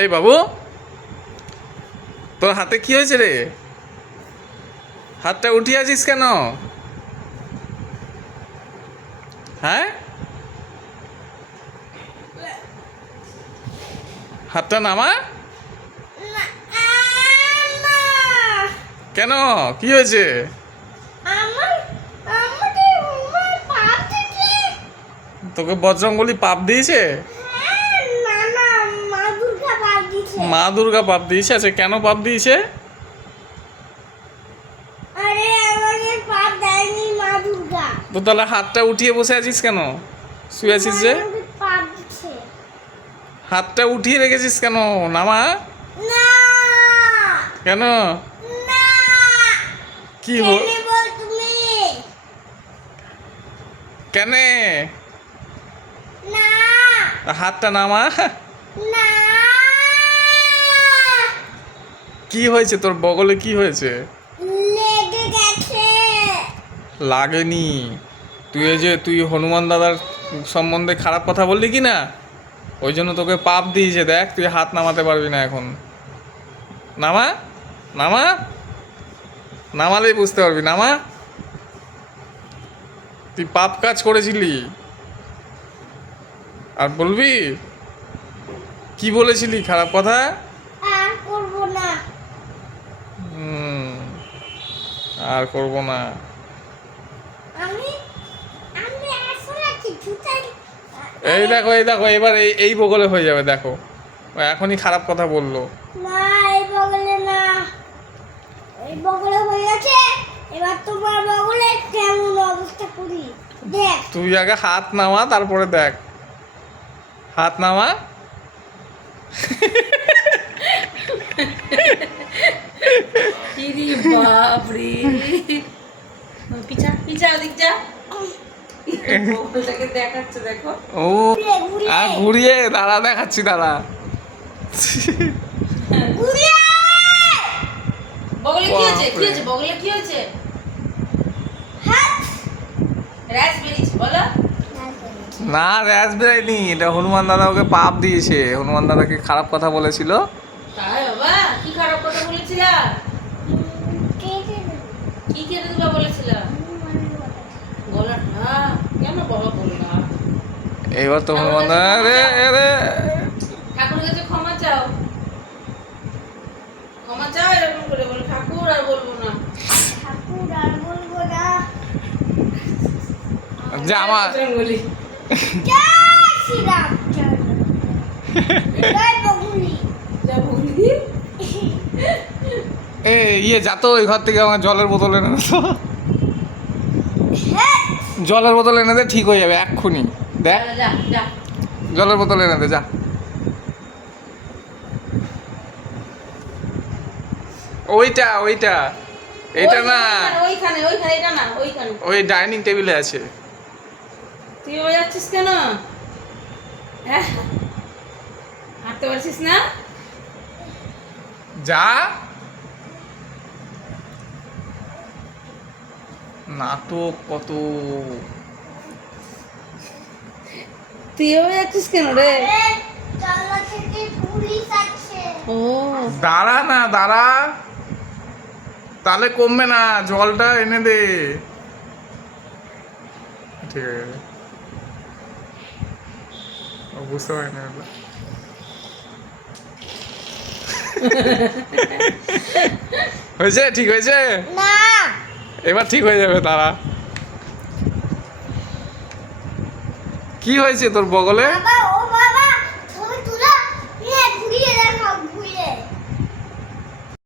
এই বাবু, তোর হাতে কি হয়েছে রে? হাতটা উঠিয়ে আছিস কেন? হ্যাঁ, হাতটা নামা। কেন, কি হয়েছে? তোকে বজরঙ্গলি পাপ দিয়েছে? মা দুর্গা পাপ দিয়েছে? আচ্ছা, কেন পাপ দিয়েছে? তো তাহলে হাতটা উঠিয়ে বসে আছিস কেন? শুয়ে আছিস যে? হাতটা উঠিয়ে রেখেছিস কেন? নামা। কেন? কি কেন? হাতটা নামা। কি হয়েছে তোর বগলে? কি হয়েছে? লাগেনি। তুই হনুমান দাদার সম্বন্ধে খারাপ কথা বললি কি না, ওই জন্য তোকে পাপ দিয়েছে। দেখ, তুই হাত নামাতে পারবি না এখন। নামা, নামা, নামালেই বুঝতে পারবি। নামা। তুই পাপ কাজ করেছিলি। আর বলবি? কি বলেছিলি খারাপ কথা? আর করব না। এই দেখো, এই দেখো, এবার এই বগলে হয়ে যাবে। দেখো, ও এখনই খারাপ কথা বললো। না, এই বগলে না, এই বগলে হয়ে গেছে। এবার তোমার বগলে কেমন অবস্থা করি দেখ। তুই আগে হাত নামা, তারপরে দেখ। হাত নামা। বাপরে, পিছা পিছা ওদিক যা। বগলটাকে দেখাচ্ছে, দেখো। ও, ঘুরিয়ে দাঁড়া, দেখাচ্ছি, দাঁড়া। বগলে কি হয়েছে? কি হয়েছে বগলে? কি হয়েছে? র্যাশ বেরিয়েছে, বলো। না, র্যাশ বেরায়নি। এটা হনুমান দাদা ওকে পাপ দিয়েছে। হনুমান দাদাকে খারাপ কথা বলেছিল। তাই বাবা, কি খারাপ কথা বলেছিল? কি কেটে দিবা বলেছিল? গলা না, কেন বাবা বললা? এইবার তো হনুমান দাদা, রে ঠাকুরের কাছে ক্ষমা চাও, ক্ষমা চাও। এরকম করে বলে, ঠাকুর আর বলবো না, ঠাকুর আর বলবো না। যা আমার বলি। জয় শ্রীরাম, জয় বগুলি। যা বলি। ইয়ে যা তো, ওই ঘর থেকে আমার জলের বোতল এনে দে তো। জলের বোতল এনে দে, ঠিক হয়ে যাবে এক্ষুনি। দেখ, যা যা। জলের বোতল এনে দে, যা। ওইটা ওইটা, এটা না। ওইখানে ওইখানে, এটা না, ওইখানে। ওই ডাইনিং টেবিলে আছে। তুই ও যাচ্ছিস কেন? হ্যাঁ, হাঁটতে পারছিস না? যা। নাটক কত! তুই ও যাচ্ছিস কেন রে? জানলা থেকে পুলিশ আছে। ও, দাঁড়া না, দাঁড়া, তাহলে কমবে না। জলটা এনে দে। ঠিক আছে, ও বুঝতে পারিনি ওটা। হয়েছে? ঠিক হয়েছে? না, এবার ঠিক হয়ে যাবে, তারা। কি হয়েছে তোর বগলে? বাবা